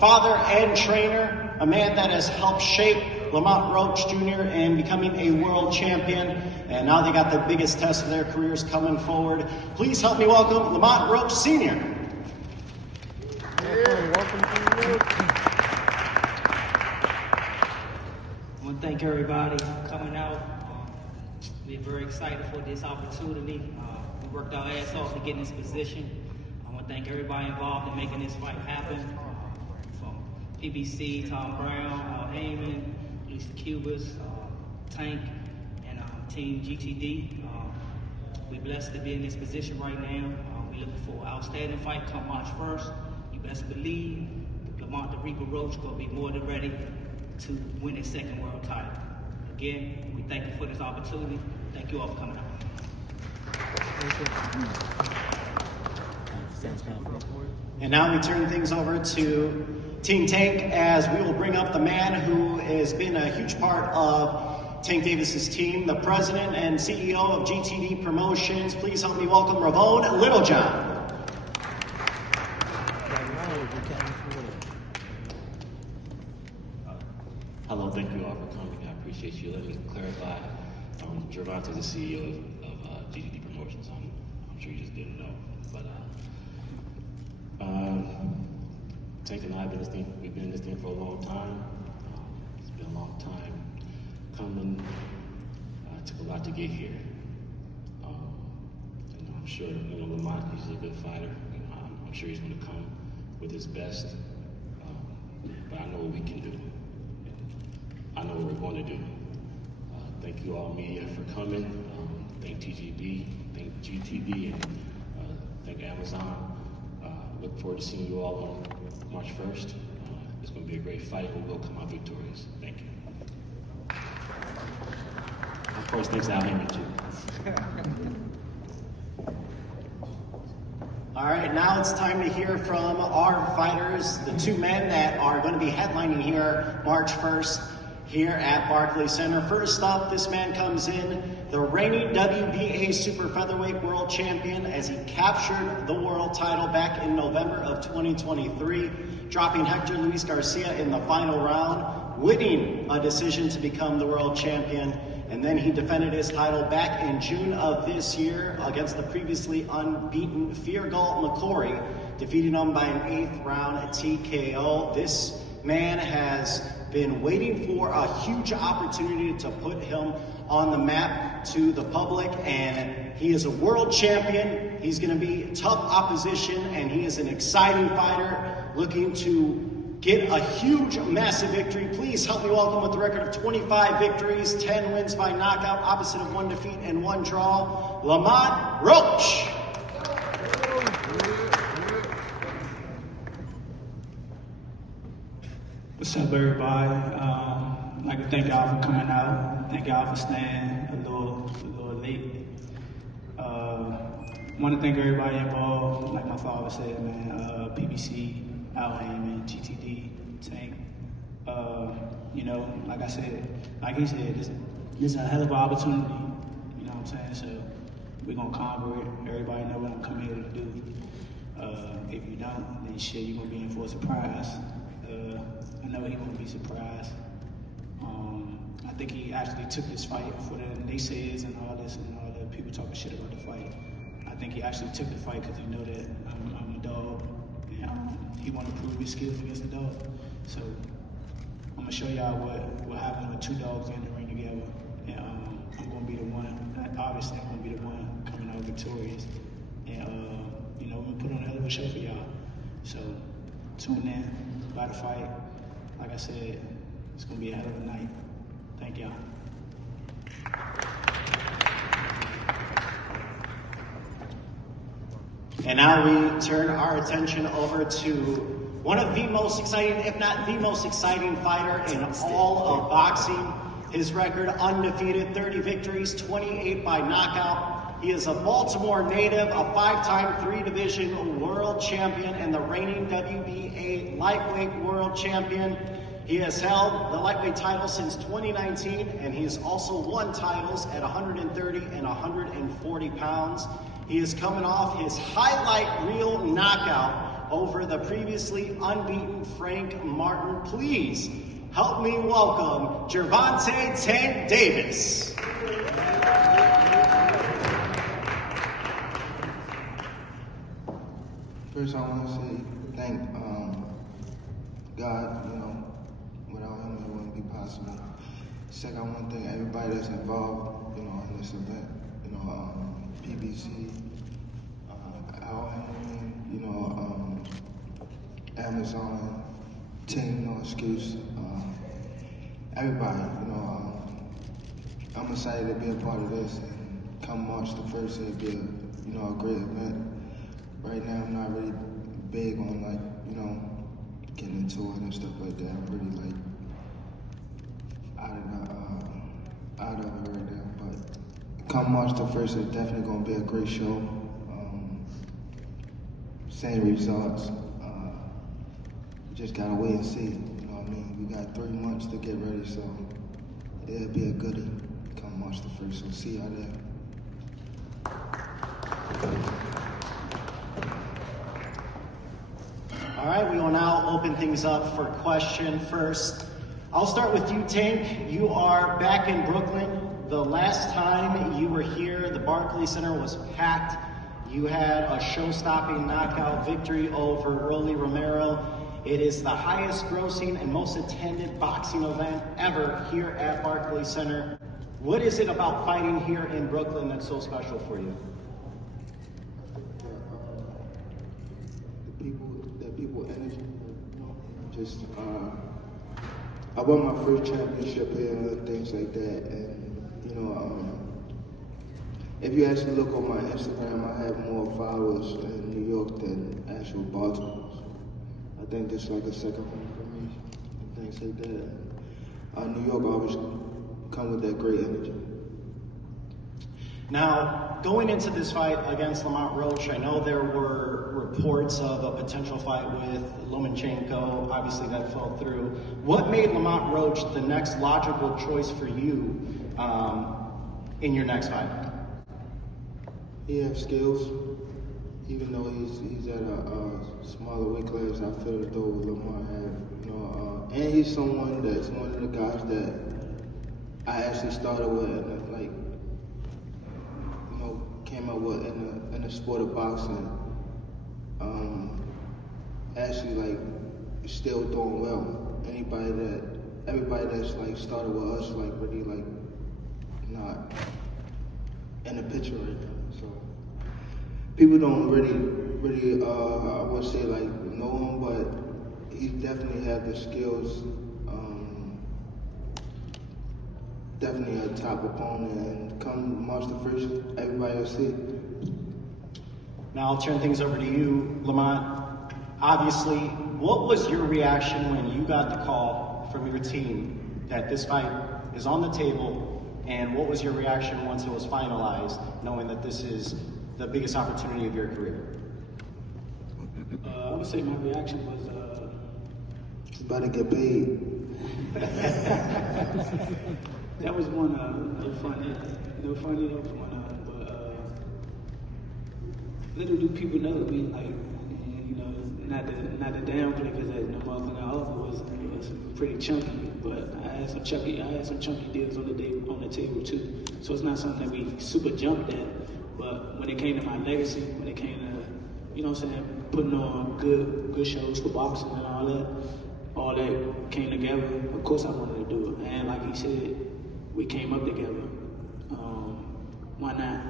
father and trainer, a man that has helped shape Lamont Roach Jr. in becoming a world champion. And now they got the biggest test of their careers coming forward. Please help me welcome Lomant Roach Sr. Welcome to you. I want to thank everybody for coming out. We're very excited for this opportunity. We worked our ass off to get in this position. I want to thank everybody involved in making this fight happen. From PBC, Tom Brown, Al Heyman, Lisa Cubas, Tank, and Team GTD. We're blessed to be in this position right now. We're looking for an outstanding fight come March 1st. You best believe Lamont the Reaper Roach going to be more than ready to win his second world title. Again, we thank you for this opportunity. Thank you all for coming out. And now we turn things over to Team Tank as we will bring up the man who has been a huge part of Tank Davis's team, the president and CEO of GTD Promotions. Please help me welcome Gervonta Littlejohn. Hello, thank you all for coming. I appreciate you. Let me clarify. Gervonta is the CEO of GTD Promotions. I'm sure you just didn't know. But Tank and I have been in this thing. We've been in this thing for a long time. It's been a long time coming. It took a lot to get here. And I'm sure Lamont, he's a good fighter. I'm sure he's going to come with his best. But I know what we can do. I know what we're going to do. Thank you all media for coming. Thank TGB, thank GTV, and thank Amazon. Look forward to seeing you all on March 1st. It's going to be a great fight. We will come out victorious. Thank you. Of course, thanks to Al Heyman too. All right, now it's time to hear from our fighters, the two men that are going to be headlining here March 1st. Here at Barclays Center. First up, this man comes in, the reigning WBA Super Featherweight World Champion, as he captured the world title back in November of 2023, dropping Hector Luis Garcia in the final round, winning a decision to become the world champion. And then he defended his title back in June of this year against the previously unbeaten Feargal McCory, defeating him by an 8th round TKO. This man has been waiting for a huge opportunity to put him on the map to the public, and he is a world champion. He's going to be tough opposition, and he is an exciting fighter looking to get a huge, massive victory. Please help me welcome, with a record of 25 victories, 10 wins by knockout, opposite of 1 defeat and 1 draw, Lomant Roach. What's up, everybody? I'd like to thank y'all for coming out. Thank y'all for staying a little late. Want to thank everybody involved. Like my father said, man, PBC, Al Heyman, GTD, Tank. Like I said, like he said, this is a hell of an opportunity. You know what I'm saying? So we're gonna conquer it. Everybody know what I'm coming here to do. If you don't, then shit, you're gonna be in for a surprise. I know he won't be surprised. I think he actually took this fight for the naysayers and all this and all the people talking shit about the fight. I think he actually took the fight because he know that I'm a dog, and he want to prove his skills against the dog. So I'm gonna show y'all what happens when 2 dogs in the ring together. And I'm gonna be the one. Obviously, I'm gonna be the one coming out victorious. And we're gonna put on a hell of a show for y'all. So tune in, by the fight. Like I said, it's gonna be a hell of a night. Thank y'all. And now we turn our attention over to one of the most exciting, if not the most exciting fighter in all of boxing. His record undefeated, 30 victories, 28 by knockout. He is a Baltimore native, a 5-time 3-division world champion, and the reigning WBA lightweight world champion. He has held the lightweight title since 2019, and he has also won titles at 130 and 140 pounds. He is coming off his highlight reel knockout over the previously unbeaten Frank Martin. Please help me welcome Gervonta Tank Davis. First, I want to say thank God, without him it wouldn't be possible. Second, I want to thank everybody that's involved, in this event. PBC, our Henry, Amazon, Team No Excuse, everybody, I'm excited to be a part of this, and come March the 1st, it'll be a great event. Right now, I'm not really big on getting into it and stuff like that. I'm really out of it right now. But come March the 1st, it's definitely gonna be a great show. Same results. Just gotta wait and see. You know what I mean? We got 3 months to get ready, so it'll be a goodie. Come March the 1st. So see y'all there. All right, we will now open things up for question first. I'll start with you, Tank. You are back in Brooklyn. The last time you were here, the Barclays Center was packed. You had a show-stopping knockout victory over Rolly Romero. It is the highest grossing and most attended boxing event ever here at Barclays Center. What is it about fighting here in Brooklyn that's so special for you? The people energy. Just I won my first championship here and things like that, and if you actually look on my Instagram, I have more followers in New York than actual Baltimore. I think this is like a second home for me and things like that. New York always come with that great energy. Now, going into this fight against Lamont Roach, I know there were reports of a potential fight with Lomachenko. Obviously, that fell through. What made Lamont Roach the next logical choice for you in your next fight? He has skills, even though he's at a smaller weight class. I feel as though Lamont have, and he's someone that's one of the guys that I actually started with, came up with in the sport of boxing. Actually, still doing well. Everybody that's started with us, really not in the picture right now. So people don't really, I would say know him, but he definitely had the skills. Definitely a top opponent, and come March the 1st, everybody will see. Now I'll turn things over to you, Lamont. Obviously, what was your reaction when you got the call from your team that this fight is on the table, and what was your reaction once it was finalized, knowing that this is the biggest opportunity of your career? I would say my reaction was... It's about to get paid. That was one no funny that was one but little do people know me, not the downplay, because no motherfucking offer was pretty chunky, but I had some chunky deals on the table too. So it's not something that we super jumped at, but when it came to my legacy, when it came to putting on good shows for boxing and all that came together, of course I wanted to do it. And like he said, we came up together. Why not?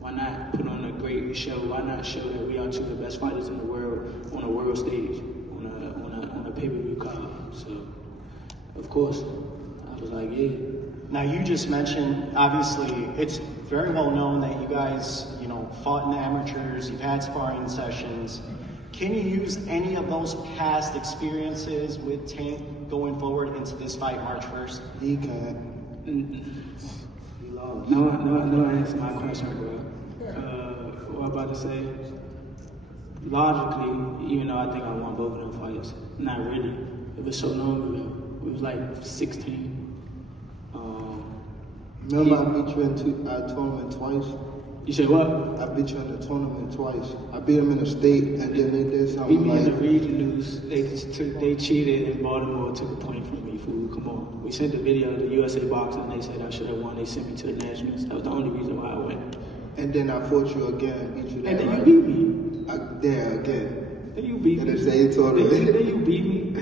Why not put on a great show? Why not show that we are two of the best fighters in the world on a world stage, on a pay-per-view card? So, of course, I was like, yeah. Now you just mentioned, obviously, it's very well known that you guys, fought in the amateurs. You've had sparring sessions. Can you use any of those past experiences with Tank going forward into this fight March 1st? He can. He lost. No, answer my question, bro. What I'm about to say, logically, even though I think I won both of them fights, not really. It was so long ago. It was like 16. Remember I beat you in a tournament twice? You said what? I beat you in the tournament twice. I beat them in the state, and then they did Beat something me in the like, regionals. They cheated in Baltimore, took a point from me, fool. Come on. We sent the video to USA Boxing, and they said I should have won. They sent me to the Nationals. That was the only reason why I went. and then I fought you again, beat you And that then right. you beat me. There again. Then you beat In me. the same tournament. Then you beat me.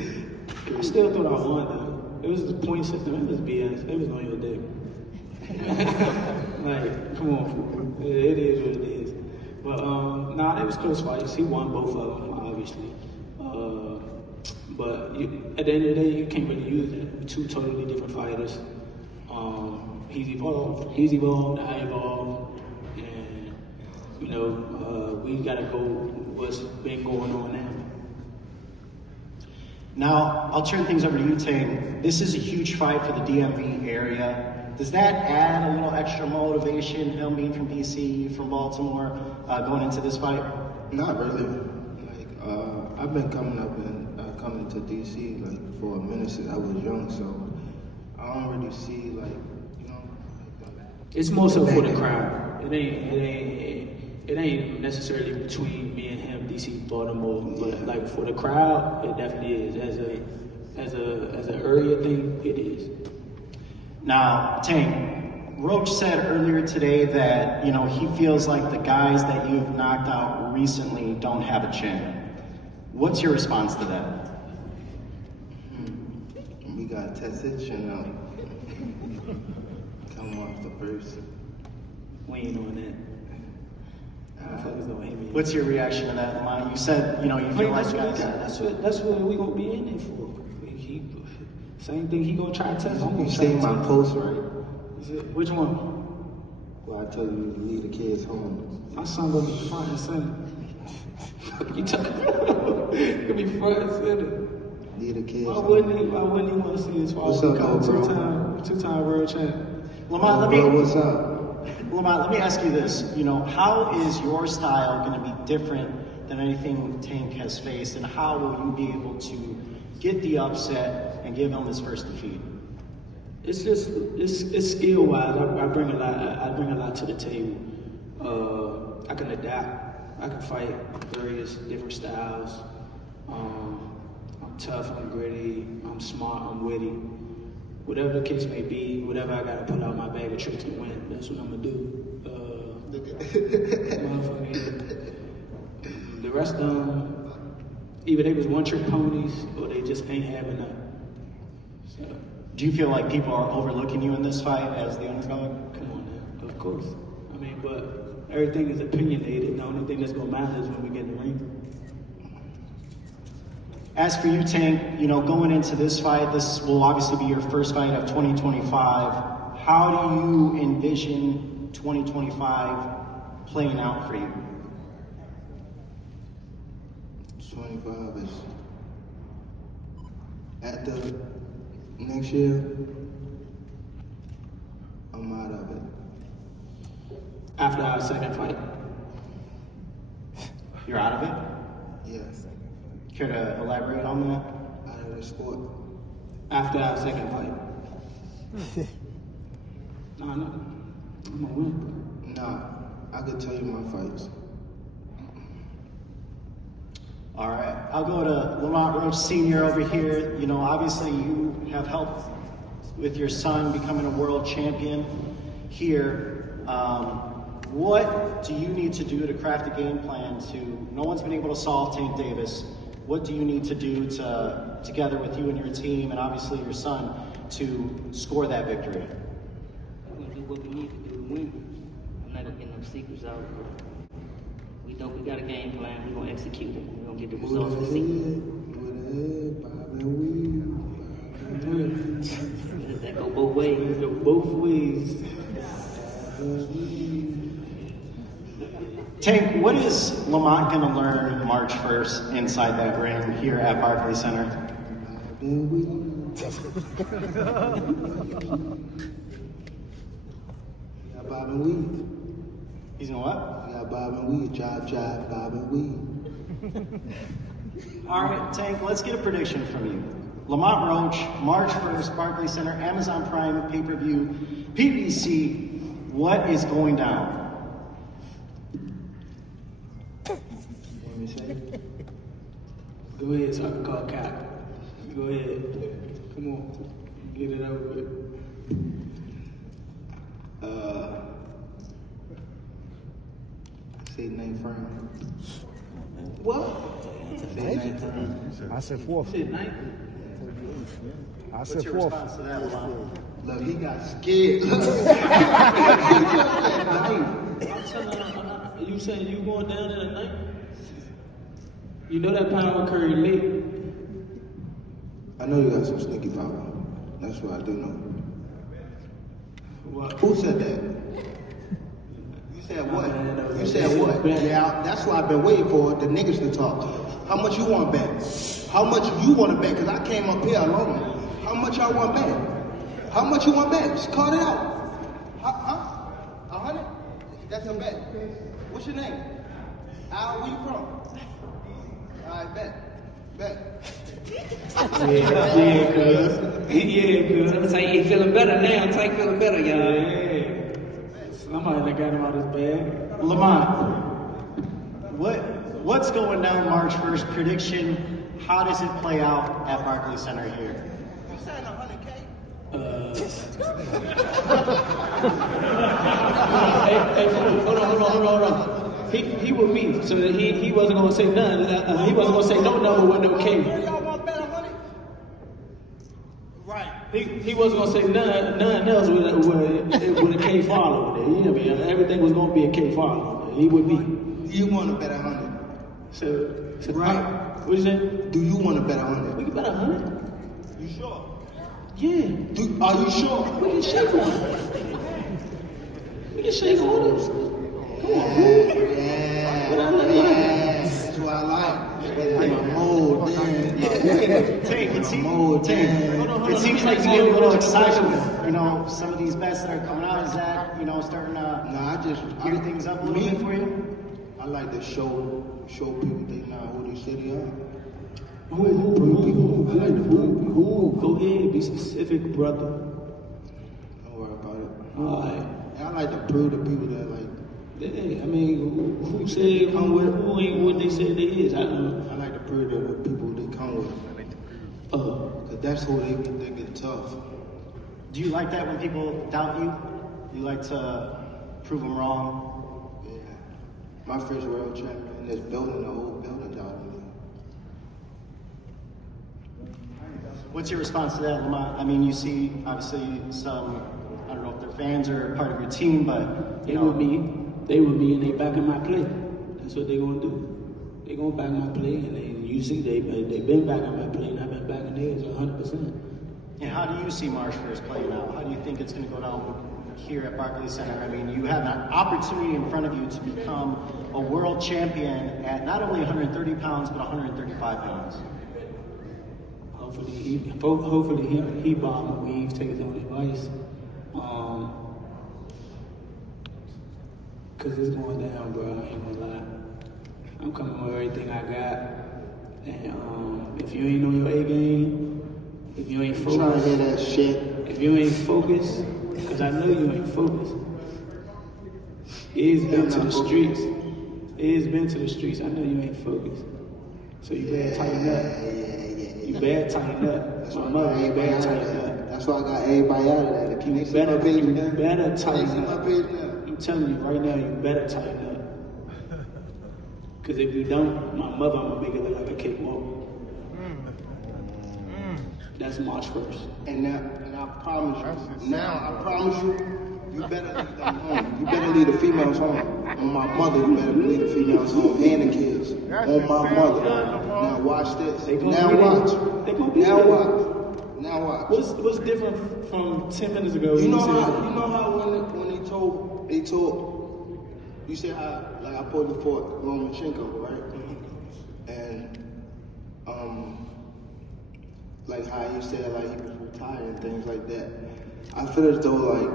I still thought I won, though. It was the point system. It was BS. It was on your dick. Like, come on, fool. It is what it is. But, nah, they was close fights. He won both of them, obviously. But at the end of the day, you can't really use it. Two totally different fighters. He's evolved, I evolved. And, you know, we got to go what's been going on now. Now, I'll turn things over to you, Tang. This is a huge fight for the DMV area. Does that add a little extra motivation, him being from DC, from Baltimore, going into this fight? Not really. Like, I've been coming up and coming to DC like for a minute since I was young, so I don't really see like, you know. It's more so for the crowd. It ain't necessarily between me and him, DC, Baltimore, but like for the crowd, it definitely is. As an area thing, it is. Now, Tang, Roach said earlier today that, you know, he feels like the guys that you've knocked out recently don't have a chin. What's your response to that? We got to test his chin out. Come off the first. We ain't doing that. Motherfuckers don't hate me. What's your reaction to that, Lamont? You said, you know, you feel like guys. That's what we gonna be in there for. Same thing he gonna try to test. I'm You gonna try seen to my test. post, right? Which one? Well, I tell you to leave the kids home. My son gonna be front and center. What you talking about? Gonna be front and center. Leave the kids Why home. wouldn't he want to see his father What's up, become bro? two-time world champ? Lamont, Bro, what's up? Lamont, let me ask you this. You know, how is your style going to be different than anything Tank has faced, and how will you be able to get the upset and give him his first defeat? It's just it's skill wise. I bring a lot to the table. I can adapt. I can fight various different styles. I'm tough. I'm gritty. I'm smart. I'm witty. Whatever the case may be, whatever I gotta put out my bag of tricks to win, that's what I'm gonna do. The rest of them, either they was one-trick ponies or they just ain't having none. So, Do you feel like people are overlooking you in this fight as the underdog? come on now, of course. I mean, but everything is opinionated. The only thing that's gonna matter is when we get in the ring. As for you, Tank, you know, going into this fight, this will obviously be your first fight of 2025. How do you envision 2025 playing out for you? 25 is at the next year. I'm out of it. After our second fight, You're out of it? Yes. Care to elaborate on that? Out of the sport. after our second fight. No, I'm gonna win. Nah, I could tell you my fights. All right, I'll go to Lamont Roach Sr. over here. You know, obviously you have helped with your son becoming a world champion here. What do you need to do to craft a game plan no one's been able to solve Tank Davis. What do you need to do together with you and your team and obviously your son to score that victory? We're gonna do what we need to do to win. I'm not gonna get no secrets out. We got a game plan. We're gonna execute it. We're gonna get the results we see. That go both ways. Go both ways. Tank, what is Lamont going to learn March 1st inside that ring here at Barclays Center? got Bob and Weed. He's going what? We got Bob and Weed. Jive, Bob and Weed. All right, Tank, let's get a prediction from you. Lamont Roach, March 1st, Barclays Center, Amazon Prime, pay-per-view, PBC. What is going down? Go ahead so I can call Cap. Go ahead. Come on. Get it over with. Say name firm. What? Say name firm. I said fourth. Shit, ninth. I What's said your fourth. response to that, Lamont? Look, he got scared. I'm telling you, you saying you going down in the night? You know that power curry late. I know you got some sneaky power. That's what I do know. What? Who said that? You said what? You said what? Yeah, that's what I've been waiting for, the niggas to talk. How much you want to bet? How much you want to bet? Because I came up here alone. How much I want to bet? How much you want to bet? Just call it out. Huh? 100? That's a bet. What's your name? Al, where you from? All right, bet. Yeah, cuz. I'm saying he feeling better now. I'm saying feeling better, y'all. Yeah. Somebody that got him out his bag. Lamont. What's going down March 1st? Prediction, how does it play out at Barclays Center here? You saying 100K? Hey, hold on. He with me, so he wasn't gonna say nothing. He wasn't gonna say no number with no K. Y'all want to bet 100? Right. He wasn't gonna say nothing else with a K follow there. You know what I mean? Everything was gonna be a K follow. He would be. You want to bet 100? So Right. What you say? Do you want to bet We 100? can bet 100. You sure? Yeah. Are you sure? We can shake one. We can shake one. Come on, fool. Yeah. What I like. That's what I like. I'm a mold, man. It seems like you're getting a little excited with, some of these bets that are coming out. Is that, starting to Nah, I just gear things up a little bit for you? I like to show people they not who they say they are. Who? Go ahead, be specific, brother. Don't worry about it. Alright. And I like to prove to people that Yeah, I mean, who said who ain't what they said they is? I don't know. I like to prove to the people they come with. Cause that's who they get tough. Do you like that when people doubt you? You like to prove them wrong? Yeah. My first world champion is building the whole building out of me. What's your response to that, Lamont? I mean, you see, obviously, some, I don't know if they're fans or part of your team, but, They with me, and they backing my play. That's what they gonna do. They gonna back my play, and you see they been backing my play, and I've been backing theirs 100%. and how do you see March 1st playing out? How do you think it's going to go down here at Barclays Center? I mean, you have an opportunity in front of you to become a world champion at not only 130 pounds, but 135 pounds. Hopefully he bought my weave, take his own advice. Cause it's going down, bro. I ain't gonna lie. I'm coming with everything I got. And if you ain't on your A game, if you ain't Trying to focused, hear that shit. if you ain't focused, cause I know you ain't focused. It's been to the streets. It's been to the streets. I know you ain't focused. So you better tighten up. You better tighten up. That's My why mother, I you got better everybody out tighten of up. that. That's why I got everybody out of that. Can you see my page You now? better Can you tighten see my up. page now? I'm telling you right now, you better tighten up. Cause if you don't, my mother, I'm gonna make it look like a cakewalk. That's March 1st. And I promise you, you better leave them home. You better leave the females home. On my mother, you better leave the females home and the kids. On my mother. Now watch this. Now watch. Now watch. What's different from 10 minutes ago? You when know said how that? when they told you said how like I pulled the fort Lomachenko, right? And like how you said like he was retired and things like that. I feel as though like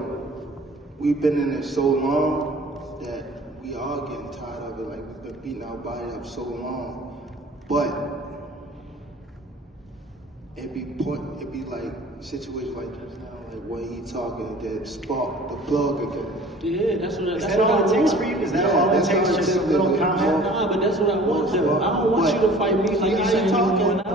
we've been in it so long that we are getting tired of it. Like we've been beating our body up so long, but it be like situations like just now, like when he talking, that spark the plug again. Yeah, that's what. Is That's that what all I it takes want. for you? Is that Yeah, all it that's takes? all it Just a takes, little baby. comment? Nah, but that's what I want though. I don't want you to fight me like you saying you going out.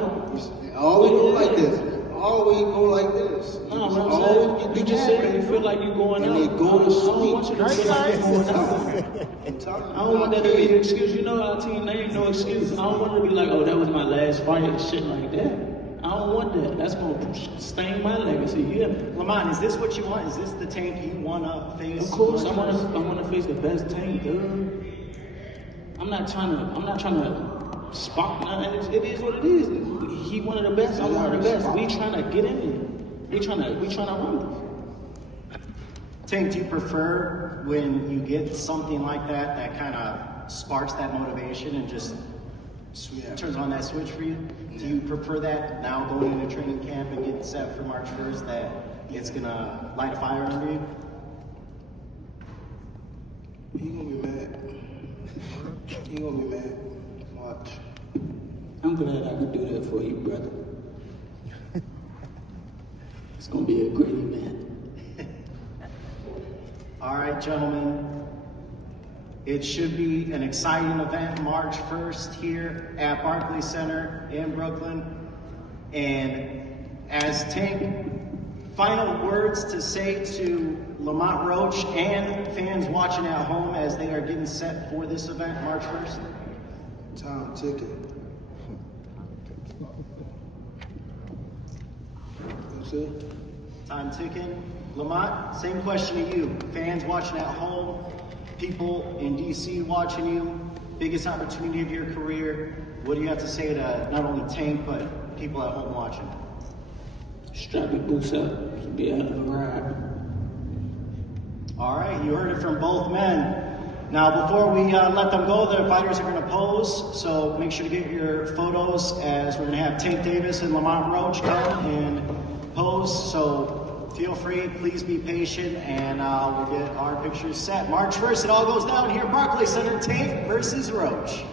Always go like this. Always go like this. No, what I'm Always saying, get you the just hat, said you feel like you're going and out. they go to I don't sleep. want you to feel like you're going out. I don't want that to be an excuse. You know our team, they ain't no excuse. I don't want it to be like, oh, that was my last fight and shit like that. I don't want that. That's going to stain my legacy. Yeah. Lamont, is this what you want? Is this the Tank you want to face? Of course, I want to face the best Tank, dude. I'm not trying to spark nothing. It is what it is. He one of the best. I'm one of the best. We trying to get in there. We trying to run. Tank, do you prefer when you get something like that kind of sparks that motivation and just turns on that switch for you? Do you prefer that now going into training camp and getting set for March 1st, that it's going to light a fire under you? He gonna be mad. He gonna be mad. Watch. I'm glad I could do that for you, brother. It's gonna be a great event. All right, gentlemen. It should be an exciting event March 1st here at Barclays Center in Brooklyn. And as Tank, final words to say to Lamont Roach and fans watching at home as they are getting set for this event March 1st? Time ticking. That's it. Time ticking. Lamont, same question to you. Fans watching at home, people in DC watching you, biggest opportunity of your career. What do you have to say to not only Tank, but people at home watching? Strap your boots up. It'll be a hell of a ride. All right, you heard it from both men. Now, before we let them go, the fighters are going to pose, so make sure to get your photos as we're going to have Tank Davis and Lomant Roach come and pose. So feel free, please be patient, and we'll get our pictures set. March 1st, it all goes down here at Barclays Center, Tank versus Roach.